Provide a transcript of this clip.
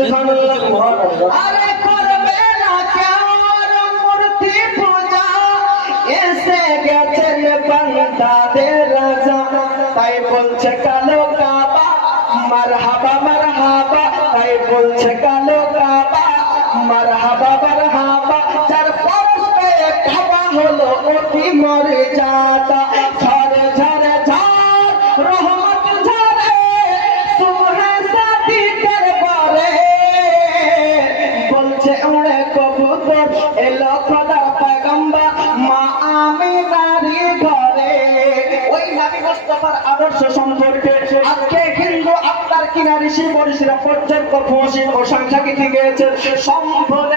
সুবহানাল্লাহ আরে করবে না কেউ আর মূর্তি পূজা, এসে গেছেন বান্দাদের রাজা। তাই বলছে কালো কাবা মারহাবা মারহাবা, তাই বলছে কালো কাবা মারহাবা মারহাবা। যার পরশ পেয়ে কাবা হলো অতি মর্যাদা। ঝরে ঝরে ঝড় রহমত ঝরে সুবহে সাদিকের পরে, বলছে উড়ে কবুতর এলো খোদার পয়গম্বর মা আমিনার ঘরে। ওই নবী মুস্তাফার আদর্শ সম্পর্কে আজকে হিন্দু আত্মার কিনারি শিবরিশিরা পর্যন্ত ফসিল ও সাংখ্যিক গেছে সম্পদে